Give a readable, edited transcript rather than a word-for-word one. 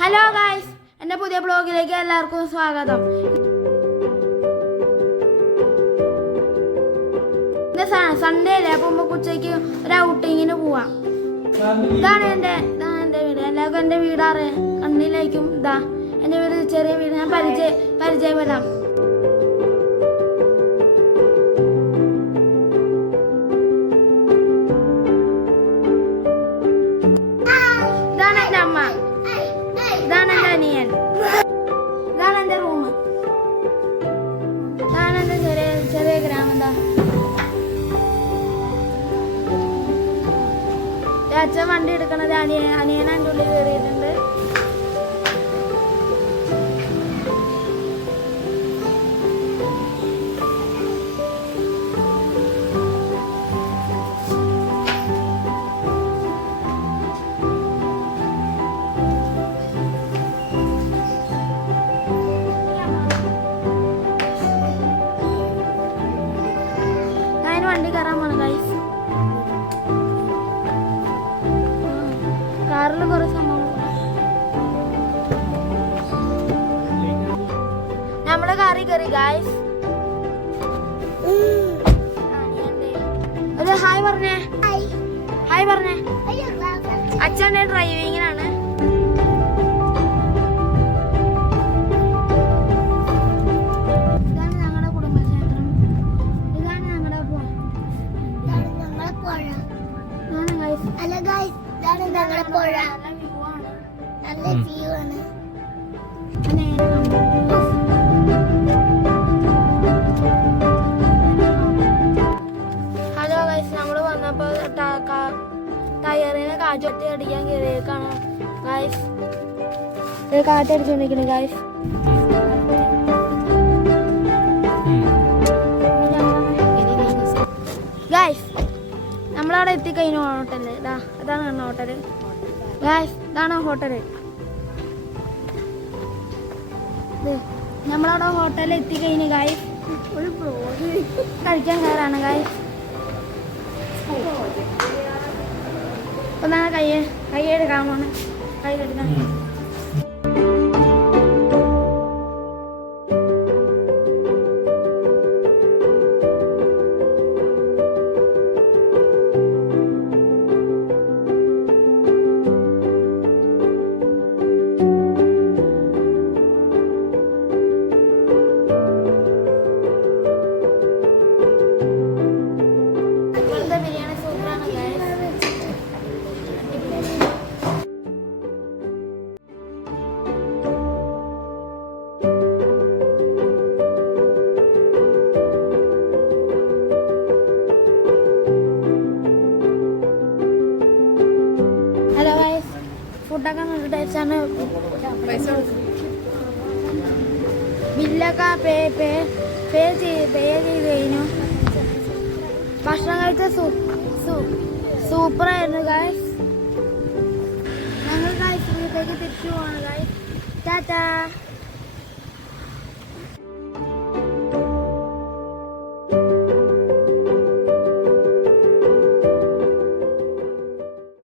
Hello guys, എൻ്റെ പുതിയ ബ്ലോഗിലേക്ക് എല്ലാവർക്കും സ്വാഗതം. ഇന്ന് സൺഡേ അല്ലേ, അപ്പം നമുക്ക് ഉച്ചയ്ക്ക് ഒരു ഔട്ടിങ്ങിന് പോവാം. ഇതാണ് എൻ്റെ വീട്. എല്ലാവർക്കും എൻ്റെ വീടാറ് കണ്ണിലേക്കും. ഇതാ എൻ്റെ വീട്, ചെറിയ വീട്. ഞാൻ പരിചയപ്പെടാം. ഇതാണ് എൻ്റെ അമ്മ, ഇതാണ് എൻ്റെ അനിയൻ, ഇതാണ് എൻ്റെ റൂം, ഇതാണ് എൻ്റെ ചെറിയ ഗ്രാമം. എന്താ അച്ഛൻ വണ്ടി എടുക്കണത് അനിയൻ എൻ്റെ ഉള്ളിൽ കയറിയിട്ടുണ്ട്. വണ്ടി കയറാൻ പോണ ഗൈസ്. കാറിൽ കുറെ സംഭവം. നമ്മള് കാറിൽ കയറി ഗൈസ്. ഒരു ഹായ് പറഞ്ഞേ, ഹായ് പറഞ്ഞേ. അച്ഛൻ്റെ ഡ്രൈവിങ്ങിനാണ്. ഹലോ ഗൈസ്, നമ്മള് വന്നപ്പോ ടയറിനെ കാറ്റൊത്തി അടിക്കാൻ കയറിയേക്കാണ് ഗൈസ്. കാറ്റടിച്ചോണ്ടിരിക്കുന്നു ഗൈസ്. ഗൈസ്, നമ്മളവിടെ എത്തിക്കഴിഞ്ഞു ഹോട്ടല്. അതാണ് ഹോട്ടല് ഗൈസ്, ഇതാണ് ഹോട്ടല്. നമ്മളവിടെ ഹോട്ടലിൽ എത്തിക്കഴിഞ്ഞു ഗൈസ്. കഴിക്കാൻ കയറാണ് ഗൈസ്. അപ്പൊ കൈ എടുക്കാൻ പോണ്. കൈ എടുക്കാൻ ഫുഡൊക്കെ നല്ല ടേസ്റ്റാണ്. ബില്ലൊക്കെ പേ ചെയ്ത് കഴിഞ്ഞു. ഭക്ഷണം കഴിച്ച സൂപ്പറായിരുന്നു ഗൈസ്. ഞങ്ങൾ ഗൈസ് വീട്ടിലേക്ക് തിരിച്ചു പോവാണ് ഗൈസ്. ടാറ്റാ.